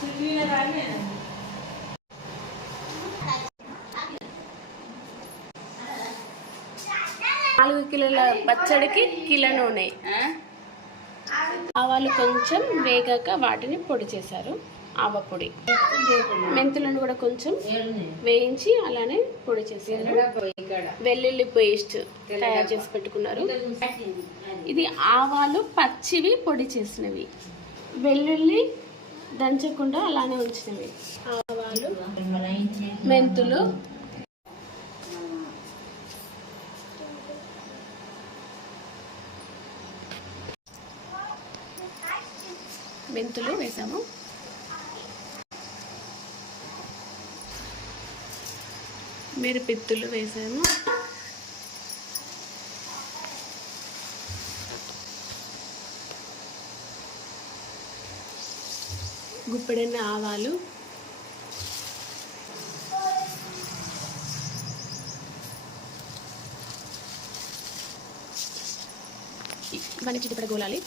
4 కిలోల పచ్చడికి కిలో నూనె. ఆవాలు కొంచెం వేగాక వాటిని పొడి చేశారు, ఆవ పొడి. మెంతులను కూడా కొంచెం వేయించి అలానే పొడి చేశారు. వెల్లుల్లి పేస్ట్ తయారు చేసి పెట్టుకున్నారు. ఇది ఆవాలు పచ్చివి పొడి చేసినవి, వెల్లుల్లి దంచకుండా అలానే ఉంచినవి. ఆవాలు, మెంతులు, వేసాము. మిరపిత్తులు వేసాము. గుప్పెడన్న ఆవాలు, ఇవన్నీ చిటిపడ గోలాలి.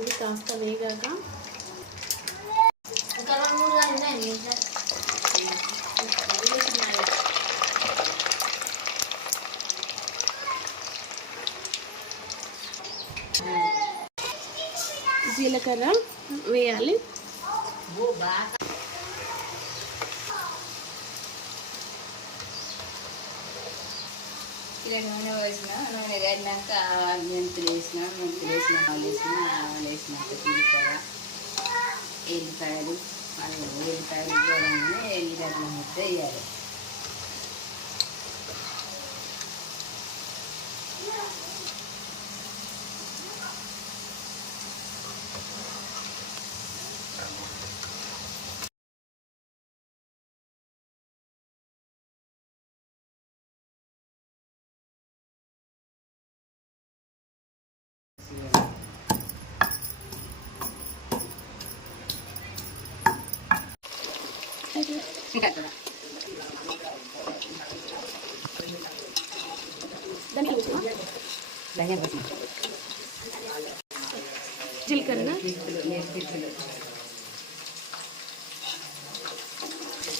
ఇది కాస్త వేగాక జీలకర్ర వేయాలి. ఇలా నూనె వేసిన, నూనె కడినాక మెంతులు వేసిన, ఆవాలు వేసినాక జీలకర్ర, ఎల్లిపాయలు, ఎల్లిపాయలు చూడండి, ఎల్లిగడ్డల ముద్ద వేయాలి. జీలకర్ర,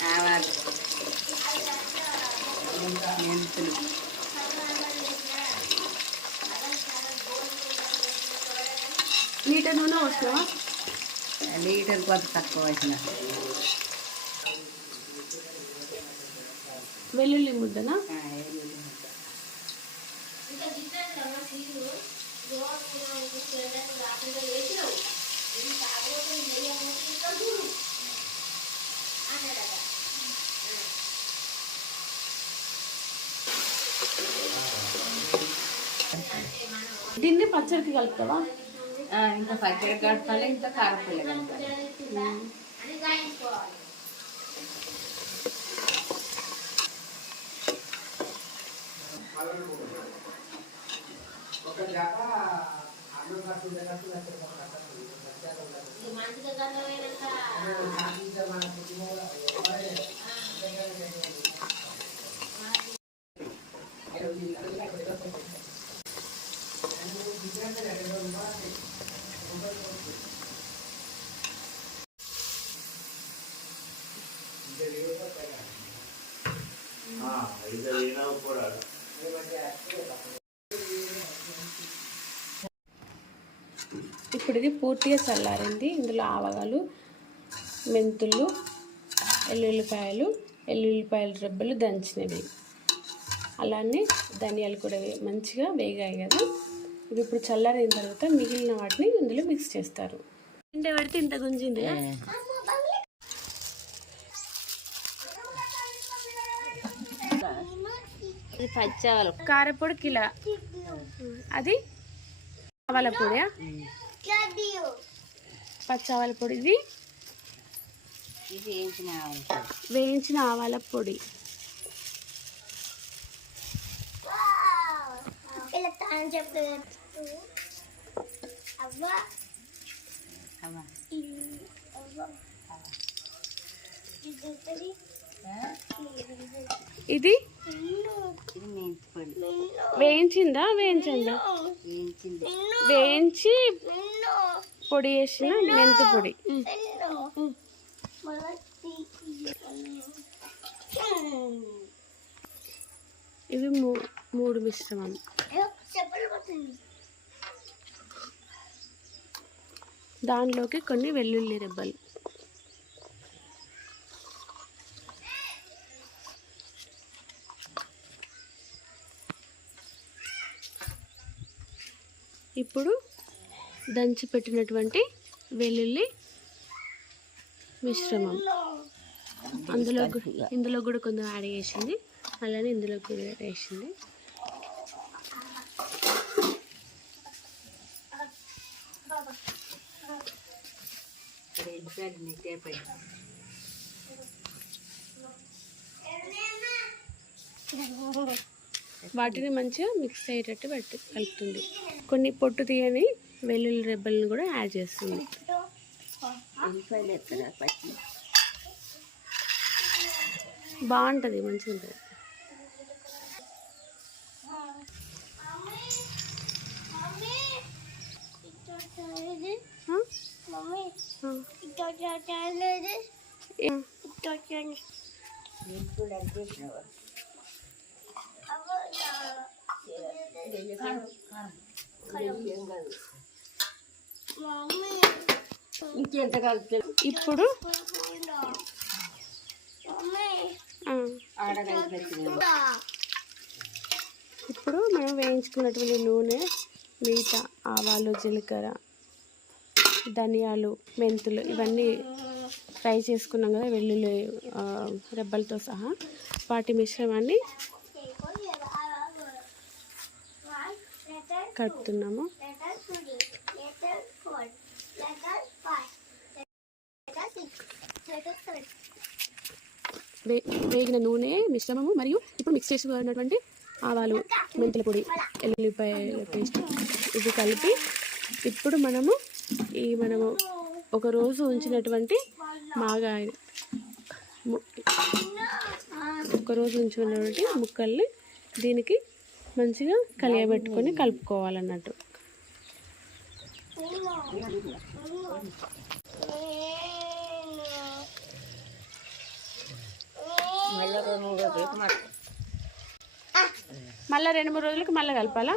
ఆవాలు, మెంతులు, లీటర్ నూనె వస్తావా? లీటర్ కొంత తక్కువ వచ్చిన. వెల్లుల్లి ముద్దనా? దీన్ని పచ్చడికి కలుపుతావా? ఇంకా పచ్చడి కలపాలి, ఇంకా కారపొడి కలపాలి. ఇప్పుడు ఇది పూర్తిగా చల్లారింది. ఇందులో ఆవాలు, మెంతులు, ఎల్లుల్లిపాయలు రెబ్బలు దంచినవి, అలానే ధనియాలు కూడా మంచిగా వేగాయి కదా. ఇవి ఇప్పుడు చల్లారిన తర్వాత మిగిలిన వాటిని ఇందులో మిక్స్ చేస్తారు. ఇంటే పడితే ఇంత గుంజింది. పచ్చావాలు, కారపొడి కిలో, అది ఆవాల పొడి, పచ్చావాల పొడి, ఇది వేయించిన ఆవాల పొడి. ఇది వేయించిందా వేయించి పొడి వేసిన మెంతి పొడి. ఇవి 3 మిశ్రమం. దానిలోకి కొన్ని వెల్లుల్లి రెబ్బలు. ఇప్పుడు దంచి పెట్టినటువంటి వెల్లుల్లి మిశ్రమం ఇందులో కూడా కొంచెం యాడ్ చేసింది, అలానే ఇందులో కూడా వేసింది. వాటిని మంచిగా మిక్స్ అయ్యేటట్టు కలుపుతుంది. కొన్ని పొట్టు తీయని వెల్లుల్లి రెబ్బలను కూడా యాడ్ చేస్తుంది. బాగుంటుంది, మంచిగా ఉంటుంది. ఇప్పుడు ఇప్పుడు మనం వేయించుకున్నటువంటి నూనె, మిగతా ఆవాలు, జీలకర్ర, ధనియాలు, మెంతులు ఇవన్నీ ఫ్రై చేసుకున్నాం కదా వెల్లుల్లి రెబ్బలతో సహా, వాటి మిశ్రమాన్ని కలుపుతున్నాము. వేగిన నూనె మిశ్రమము మరియు ఇప్పుడు మిక్స్ చేసుకున్నటువంటి ఆవాలు, మెంతుల పొడి, ఎల్లుల్లిపాయల పేస్ట్ ఇది కలిపి ఇప్పుడు మనము ఒకరోజు ఉంచినటువంటి ముక్కల్ని దీనికి మంచిగా కలియబెట్టుకొని కలుపుకోవాలన్నట్టు. మళ్ళీ 2-3 రోజులకి మళ్ళీ కలపాలా?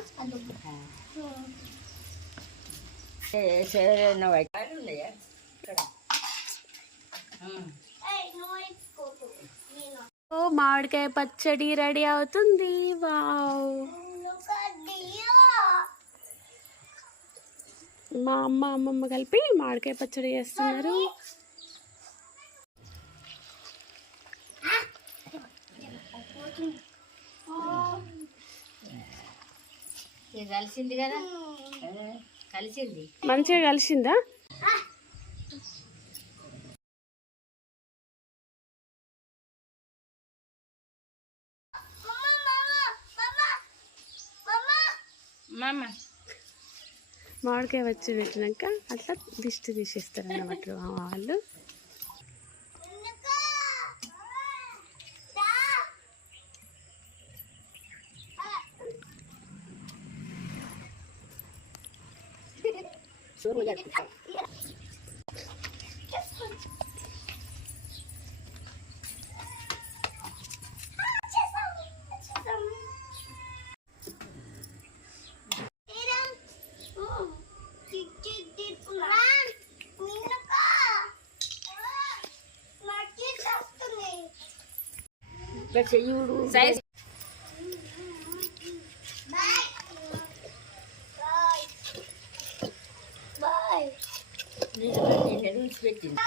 మామిడికాయ పచ్చడి రెడీ అవుతుంది. వావ్, మా అమ్మమ్మ కలిపి మామిడికాయ పచ్చడి చేస్తున్నారు. కలిసింది కదా, కలిసింది మంచిగా కలిసిందా? మామిడికాయ వచ్చి పెట్టినాక అట్లా దిష్టి తీసేస్తారు అన్నమాట వాళ్ళు. సైజ్ పెట్టింది.